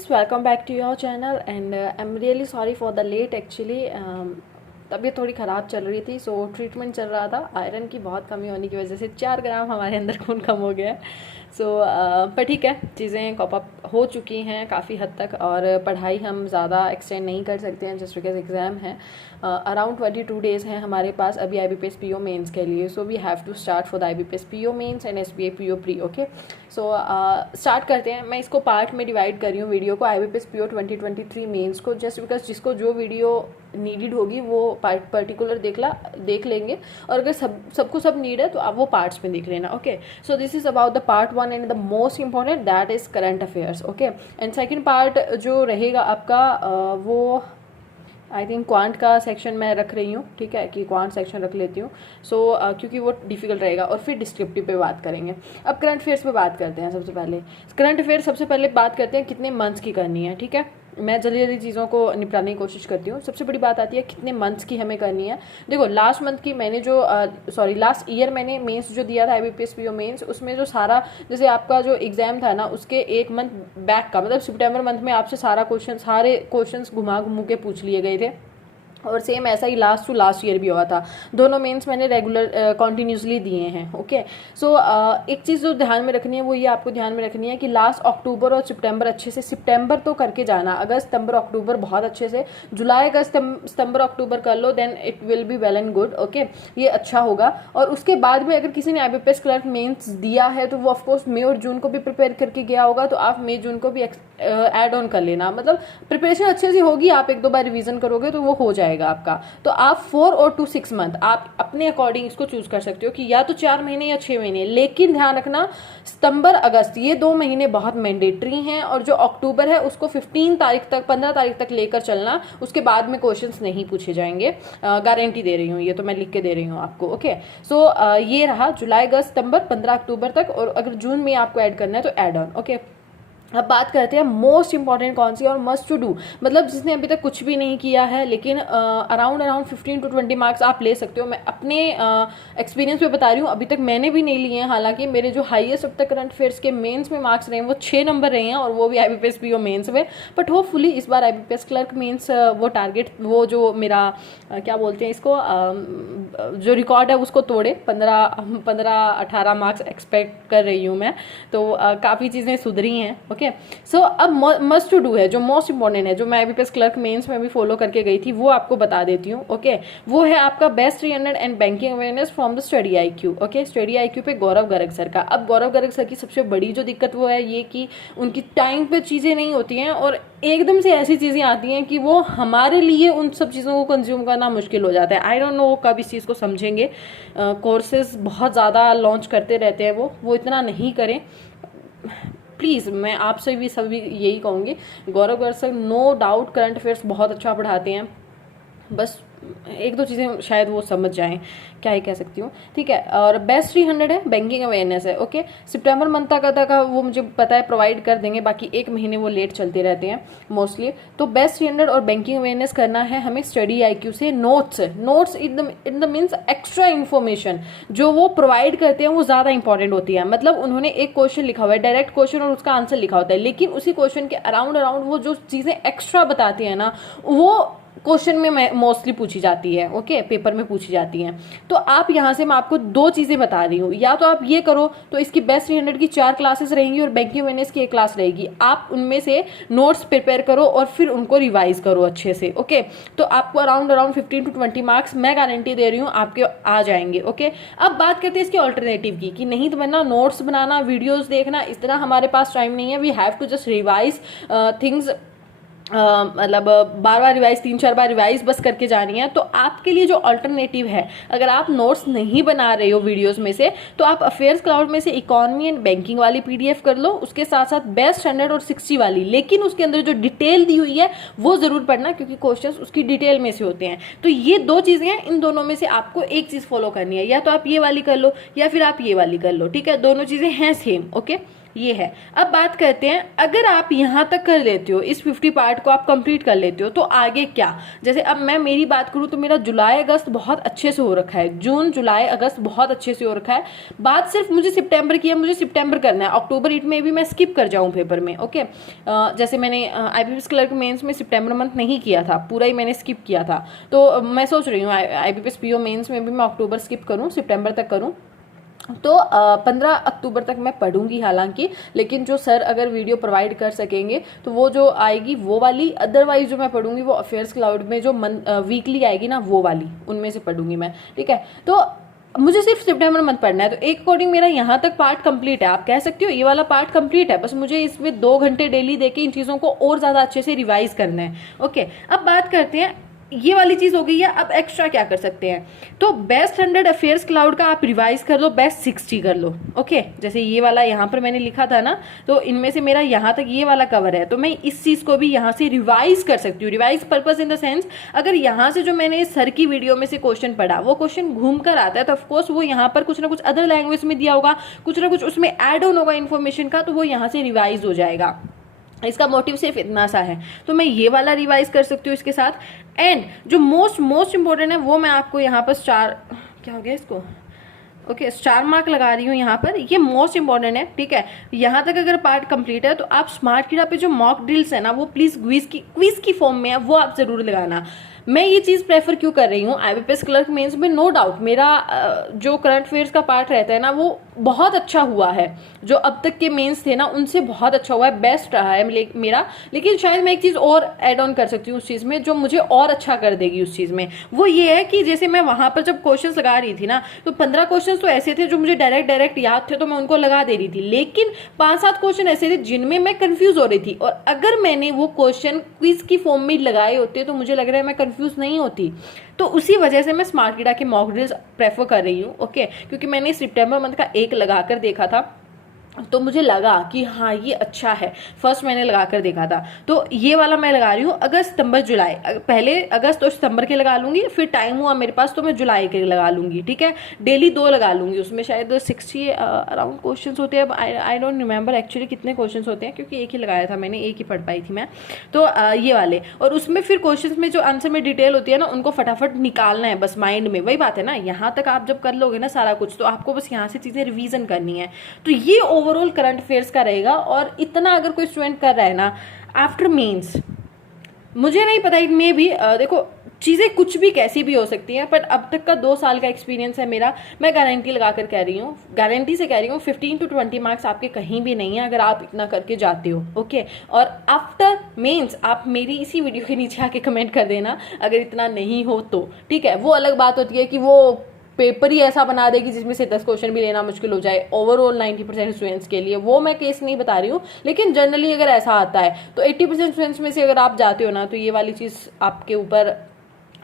Welcome back to your channel and I am really sorry for the late actually. तबीयत थोड़ी ख़राब चल रही थी, सो ट्रीटमेंट चल रहा था। आयरन की बहुत कमी होने की वजह से 4 ग्राम हमारे अंदर खून कम हो गया है। पर ठीक है, चीज़ें कॉप अप हो चुकी हैं काफ़ी हद तक, और पढ़ाई हम ज़्यादा एक्सटेंड नहीं कर सकते हैं जस्ट बिकॉज एग्ज़ाम है। अराउंड 22 डेज़ हैं हमारे पास अभी IBPS PO मेंस के लिए। So we have to start for the IBPS PO mains and SBA PO pre. Okay, so start करते हैं। मैं इसको पार्ट में डिवाइड कर रही हूँ वीडियो को, IBPS PO 2023 मेंस को, जस्ट बिकॉज जिसको जो वीडियो नीडेड होगी वो पर्टिकुलर देख लेंगे, और अगर सबको सब नीड है तो आप वो पार्ट्स में देख लेना। Okay, so this is about the part 1 and the most important, that is current affairs. Okay, and second part जो रहेगा आपका वो आई थिंक क्वांट का सेक्शन मैं रख रही हूँ, ठीक है, कि क्वांट सेक्शन रख लेती हूँ। क्योंकि वो डिफिकल्ट रहेगा, और फिर डिस्क्रिप्टिव पे बात करेंगे। अब करंट अफेयर्स पे बात करते हैं। सबसे पहले करंट अफेयर्स सबसे पहले बात करते हैं कितने मंथ्स की करनी है। ठीक है, मैं जल्दी जल्दी चीज़ों को निपटाने की कोशिश करती हूँ। सबसे बड़ी बात आती है कितने मंथ्स की हमें करनी है। देखो, लास्ट मंथ की मैंने जो लास्ट ईयर मैंने मेंस जो दिया था IBPS PO मेंस, उसमें जो सारा जैसे आपका जो एग्जाम था ना, उसके 1 मंथ बैक का मतलब सितंबर मंथ में आपसे सारे क्वेश्चन घुमा के पूछ लिए गए थे, और सेम ऐसा ही लास्ट टू लास्ट ईयर भी हुआ था। दोनों मेंस मैंने रेगुलर कॉन्टिन्यूसली दिए हैं। ओके, एक चीज़ जो ध्यान में रखनी है वो ये आपको ध्यान में रखनी है कि लास्ट अक्टूबर और सितंबर अच्छे से, सितंबर तो करके जाना, अगस्त सितंबर अक्टूबर बहुत अच्छे से, जुलाई अगस्त सितंबर अक्टूबर कर लो, then it will be well and good. Okay, ये अच्छा होगा। और उसके बाद में अगर किसी ने IBPS क्लर्क मेंस दिया है तो वो ऑफकोर्स मई और जून को भी प्रिपेयर करके गया होगा, तो आप मई जून को भी ऐड ऑन कर लेना। मतलब प्रिपरेशन अच्छे से होगी, आप 1-2 बार रिवीजन करोगे तो वो हो जाएगा आपका। तो आप 4 और टू 6 मंथ आप अपने अकॉर्डिंग इसको चूज कर सकते हो कि या तो 4 महीने या 6 महीने, लेकिन ध्यान रखना सितंबर अगस्त ये 2 महीने बहुत मैंडेटरी हैं, और जो अक्टूबर है उसको 15 तारीख तक लेकर चलना। उसके बाद में क्वेश्चंस नहीं पूछे जाएंगे, गारंटी दे रही हूँ, ये तो मैं लिख के दे रही हूँ आपको। ओके, ये रहा जुलाई अगस्त सितंबर 15 अक्टूबर तक, और अगर जून में आपको ऐड करना है तो ऐड ऑन। ओके, अब बात करते हैं मोस्ट इंपॉर्टेंट कौन सी और मस्ट टू डू, मतलब जिसने अभी तक कुछ भी नहीं किया है, लेकिन अराउंड 15 to 20 मार्क्स आप ले सकते हो। मैं अपने एक्सपीरियंस पे बता रही हूँ, अभी तक मैंने भी नहीं लिए हैं। हालांकि मेरे जो हाईएस्ट अब तक करंट अफेयर्स के मेंस में मार्क्स रहे हैं वो 6 नंबर रहे हैं, और वो भी IBPS PO मेंस में। बट होपफुली इस बार IBPS क्लर्क मेंस वो टारगेट, वो जो मेरा क्या बोलते हैं इसको, जो रिकॉर्ड है उसको तोड़े। 15-18 मार्क्स एक्सपेक्ट कर रही हूँ मैं, तो काफ़ी चीज़ें सुधरी हैं। ओके, सो अब मस्ट टू डू है, जो मोस्ट इंपॉर्टेंट है, जो मैं IBPS क्लर्क मेंस में भी फॉलो करके गई थी, वो आपको बता देती हूँ। ओके, वो है आपका best 300 and banking awareness from the study IQ। Okay, study IQ पे गौरव गर्ग सर का। अब गौरव गर्ग सर की सबसे बड़ी जो दिक्कत वो है ये कि उनकी टाइम पे चीज़ें नहीं होती हैं, और एकदम से ऐसी चीज़ें आती हैं कि वो हमारे लिए उन सब चीज़ों को कंज्यूम करना मुश्किल हो जाता है। आई डोंट नो वो कब इस चीज़ को समझेंगे। कोर्सेज बहुत ज़्यादा लॉन्च करते रहते हैं, वो इतना नहीं करें प्लीज़। मैं आपसे भी सभी यही कहूँगी, Gaurav Garg sir no doubt current affairs बहुत अच्छा पढ़ाते हैं, बस 1-2 चीज़ें शायद वो समझ जाएं, क्या ही कह सकती हूँ। ठीक है, और बेस्ट 300 है, बैंकिंग अवेयरनेस है। ओके, सितंबर मंथ तक वो मुझे पता है प्रोवाइड कर देंगे, बाकी 1 महीने वो लेट चलते रहते हैं मोस्टली। तो बेस्ट 300 और बैंकिंग अवेयरनेस करना है हमें स्टडी IQ से। Notes in the means extra information जो वो प्रोवाइड करते हैं वो ज़्यादा इंपॉर्टेंट होती है। मतलब उन्होंने एक क्वेश्चन लिखा हुआ है, डायरेक्ट क्वेश्चन, और उसका आंसर लिखा होता है, लेकिन उसी क्वेश्चन के अराउंड वो जो चीज़ें एक्स्ट्रा बताती है ना, वो क्वेश्चन में मोस्टली पूछी जाती है। ओके, पेपर में पूछी जाती हैं। तो आप यहाँ से मैं आपको 2 चीज़ें बता रही हूँ, या तो आप ये करो तो इसकी बेस्ट 300 की 4 क्लासेस रहेंगी और बैंकिंग अवेयरनेस की 1 क्लास रहेगी। आप उनमें से नोट्स प्रिपेयर करो और फिर उनको रिवाइज करो अच्छे से। ओके, तो आपको अराउंड 15 to 20 मार्क्स मैं गारंटी दे रही हूँ आपके आ जाएंगे। ओके, अब बात करते हैं इसके ऑल्टरनेटिव की, कि नहीं तो बनना नोट्स बनाना, वीडियोज देखना, इस तरह हमारे पास टाइम नहीं है। We have to just revise things, मतलब बार रिवाइज, 3-4 बार रिवाइज बस करके जानी है। तो आपके लिए जो अल्टरनेटिव है, अगर आप नोट्स नहीं बना रहे हो वीडियोस में से, तो आप अफेयर्स क्लाउड में से इकोनॉमी एंड बैंकिंग वाली PDF कर लो, उसके साथ साथ बेस्ट 100 और 60 वाली, लेकिन उसके अंदर जो डिटेल दी हुई है वो जरूर पढ़ना, क्योंकि क्वेश्चंस उसकी डिटेल में से होते हैं। तो ये 2 चीजें हैं, इन दोनों में से आपको एक चीज फॉलो करनी है, या तो आप ये वाली कर लो या फिर आप ये वाली कर लो। ठीक है, दोनों चीजें हैं सेम। ओके, ये है। अब बात करते हैं, अगर आप यहाँ तक कर लेते हो, इस 50 पार्ट को आप कंप्लीट कर लेते हो, तो आगे क्या? जैसे अब मैं मेरी बात करूँ तो मेरा जुलाई अगस्त बहुत अच्छे से हो रखा है, जून जुलाई अगस्त बहुत अच्छे से हो रखा है। बात सिर्फ मुझे सितंबर की है, मुझे सितंबर करना है, अक्टूबर इट में भी मैं स्किप कर जाऊँ पेपर में, ओके। जैसे मैंने IBPS क्लर्क मेंस में सितंबर मंथ नहीं किया था, पूरा ही मैंने स्किप किया था, तो मैं सोच रही हूँ IBPS PO मेंस में भी मैं अक्टूबर स्किप करूँ, सितंबर तक करूँ। तो 15 अक्टूबर तक मैं पढ़ूंगी हालांकि, लेकिन जो सर अगर वीडियो प्रोवाइड कर सकेंगे तो वो जो आएगी वो वाली, अदरवाइज जो मैं पढ़ूंगी वो अफेयर्स क्लाउड में जो वीकली आएगी ना वो वाली, उनमें से पढ़ूंगी मैं, ठीक है। तो मुझे सिर्फ सितंबर मंथ पढ़ना है, तो एक अकॉर्डिंग मेरा यहाँ तक पार्ट कंप्लीट है, आप कह सकते हो ये वाला पार्ट कंप्लीट है, बस मुझे इसमें 2 घंटे डेली देके इन चीज़ों को और ज़्यादा अच्छे से रिवाइज करना है, ओके। अब बात करते हैं, ये वाली चीज हो गई है, अब एक्स्ट्रा क्या कर सकते हैं? तो बेस्ट 100 अफेयर्स क्लाउड का आप रिवाइज कर लो, बेस्ट 60 कर लो, ओके। जैसे ये वाला यहाँ पर मैंने लिखा था ना, तो इनमें से मेरा यहाँ तक ये वाला कवर है, तो मैं इस चीज को भी यहाँ से रिवाइज कर सकती हूँ। Revise purpose in the sense, अगर यहाँ से जो मैंने सर की वीडियो में से क्वेश्चन पढ़ा वो क्वेश्चन घूम कर आता है, तो ऑफकोर्स वो यहाँ पर कुछ ना कुछ अदर लैंग्वेज में दिया होगा, कुछ ना कुछ उसमें एड ऑन होगा इन्फॉर्मेशन का, तो वो यहाँ से रिवाइज हो जाएगा। इसका मोटिव सिर्फ इतना सा है, तो मैं ये वाला रिवाइज कर सकती हूँ इसके साथ। एंड जो मोस्ट इंपॉर्टेंट है वो मैं आपको यहाँ पर स्टार, क्या हो गया इसको, ओके, स्टार मार्क लगा रही हूँ यहाँ पर, ये मोस्ट इंपॉर्टेंट है, ठीक है। यहाँ तक अगर पार्ट कंप्लीट है तो आप स्मार्ट कीड़ा पे जो मॉक ड्रिल्स है ना, वो प्लीज क्विज की फॉर्म में है, वो आप जरूर लगाना। मैं ये चीज प्रेफर क्यों कर रही हूँ, IBPS क्लर्क मेंस में नो डाउट मेरा जो करंट अफेयर्स का पार्ट रहता है ना वो बहुत अच्छा हुआ है, जो अब तक के मेंस थे ना उनसे बहुत अच्छा हुआ है, बेस्ट रहा है मेरा। लेकिन शायद मैं एक चीज और ऐड ऑन कर सकती हूँ उस चीज में, जो मुझे और अच्छा कर देगी उस चीज में, वो ये है कि जैसे मैं वहां पर जब क्वेश्चंस लगा रही थी ना, तो 15 क्वेश्चन तो ऐसे थे जो मुझे डायरेक्ट याद थे, तो मैं उनको लगा दे रही थी, लेकिन 5-7 क्वेश्चन ऐसे थे जिनमें मैं कंफ्यूज हो रही थी, और अगर मैंने वो क्वेश्चन क्विज की फॉर्म में लगाए होते तो मुझे लग रहा है मैं कंफ्यूज नहीं होती। तो उसी वजह से मैं स्मार्ट कीड़ा के मॉक ड्रिल्स प्रेफर कर रही हूँ, ओके। क्योंकि मैंने सितंबर मंथ का एक लगाकर देखा था, तो मुझे लगा कि हाँ ये अच्छा है, फर्स्ट मैंने लगा कर देखा था, तो ये वाला मैं लगा रही हूँ अगस्त सितंबर जुलाई, पहले अगस्त और सितंबर के लगा लूंगी, फिर टाइम हुआ मेरे पास तो मैं जुलाई के लगा लूंगी, ठीक है। डेली 2 लगा लूंगी, उसमें शायद 60 अराउंड क्वेश्चन होते हैं, अब आई डोंट रिमेंबर एक्चुअली कितने क्वेश्चन होते हैं, क्योंकि एक ही लगाया था मैंने, एक ही पढ़ पाई थी मैं, तो ये वाले। और उसमें फिर क्वेश्चन में जो आंसर में डिटेल होती है ना, उनको फटाफट निकालना है बस माइंड में, वही बात है ना, यहाँ तक आप जब कर लोगे ना सारा कुछ, तो आपको बस यहाँ से चीजें रिवीजन करनी है। तो ये ओवरऑल करंट अफेयर्स का रहेगा। और इतना अगर कोई स्टूडेंट कर रहा है ना आफ्टर मेंस, मुझे नहीं पता इनमें भी देखो चीज़ें कुछ भी कैसी भी हो सकती हैं, बट अब तक का 2 साल का एक्सपीरियंस है मेरा, मैं गारंटी लगा कर कह रही हूँ, गारंटी से कह रही हूँ 15 to 20 मार्क्स आपके कहीं भी नहीं है अगर आप इतना करके जाते हो, ओके। और आफ्टर मेंस आप मेरी इसी वीडियो के नीचे आके कमेंट कर देना अगर इतना नहीं हो तो, ठीक है। वो अलग बात होती है कि वो पेपर ही ऐसा बना देगी जिसमें से 10 क्वेश्चन भी लेना मुश्किल हो जाए ओवरऑल 90% स्टूडेंट्स के लिए, वो मैं केस नहीं बता रही हूँ, लेकिन जनरली अगर ऐसा आता है तो 80% स्टूडेंट्स में से अगर आप जाते हो ना, तो ये वाली चीज़ आपके ऊपर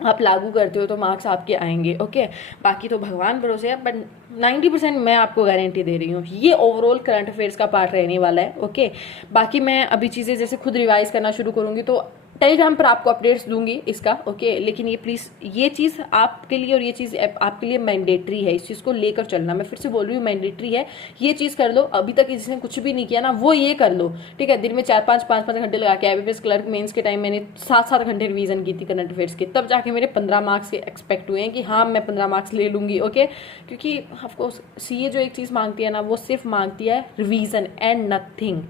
आप लागू करते हो तो मार्क्स आपके आएंगे, ओके। बाकी तो भगवान भरोसे है, बट 90% मैं आपको गारंटी दे रही हूँ ये ओवरऑल करंट अफेयर्स का पार्ट रहने वाला है, ओके। बाकी मैं अभी चीज़ें जैसे खुद रिवाइज करना शुरू करूँगी तो टेलीग्राम पर आपको अपडेट्स दूंगी इसका, ओके। लेकिन ये प्लीज़ ये चीज़ आपके लिए और ये चीज़ आपके लिए मैंडेटरी है, इस चीज़ को लेकर चलना, मैं फिर से बोल रही हूँ मैंडेटरी है, ये चीज़ कर लो। अभी तक जिसने कुछ भी नहीं किया ना वो ये कर लो, ठीक है। दिन में 4-5 घंटे लगा के, IBPS क्लर्क मेंस के टाइम मैंने 7-7 घंटे रिवीजन की थी करंट अफेयर्स के, तब जाके मेरे 15 मार्क्स के एक्सपेक्ट हुए हैं कि हाँ मैं 15 मार्क्स ले लूँगी, ओके। क्योंकि ऑफकोर्स CA जो एक चीज़ मांगती है ना, वो सिर्फ मांगती है रिवीजन एंड नथिंग,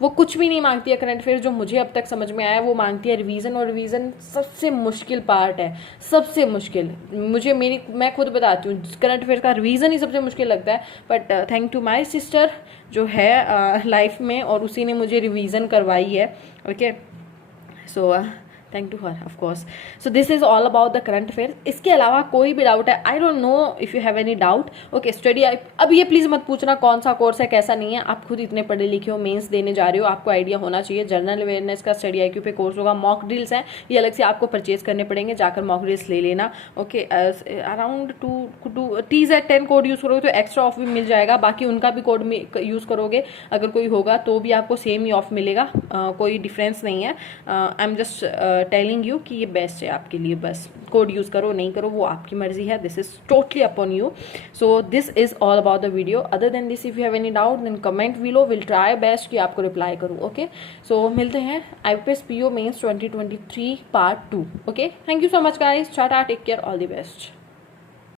वो कुछ भी नहीं मांगती है। करंट अफेयर जो मुझे अब तक समझ में आया वो मांगती है रिवीजन, और रिवीजन सबसे मुश्किल पार्ट है, सबसे मुश्किल। मैं खुद बताती हूँ करंट अफेयर का रिवीजन ही सबसे मुश्किल लगता है, but thank to my sister जो है लाइफ में, और उसी ने मुझे रिवीजन करवाई है, okay. So thank to her of course. So this is all about the current affair. इसके अलावा कोई भी डाउट है, I don't know if you have any doubt, okay. Study अब ये प्लीज मत पूछना कौन सा कोर्स है कैसा नहीं है, आप खुद इतने पढ़े लिखे हो, मेंस देने जा रहे हो, आपको आइडिया होना चाहिए। जनरल अवेयरनेस का स्टडी IQ पे कोर्स होगा, मॉक ड्रिल्स हैं ये अलग से आपको परचेज करने पड़ेंगे, जाकर मॉक ड्रिल्स ले लेना, okay. Around 2 TZ10 code use करोगे तो एक्स्ट्रा ऑफ भी मिल जाएगा, बाकी उनका भी कोड यूज करोगे अगर कोई होगा तो भी आपको सेम ही ऑफ मिलेगा, कोई डिफरेंस नहीं है। I am just telling you कि ये बेस्ट है आपके लिए, बस कोड यूज़ करो नहीं करो वो आपकी मर्जी है, this is totally upon you. So this is all about the video. Other than this if you have any doubt then comment below, will try best कि आपको रिप्लाई करूँ. ओके, सो मिलते हैं IPS PO mains 2023 part 2. Okay, thank you so much guys, tata, take care, all the best.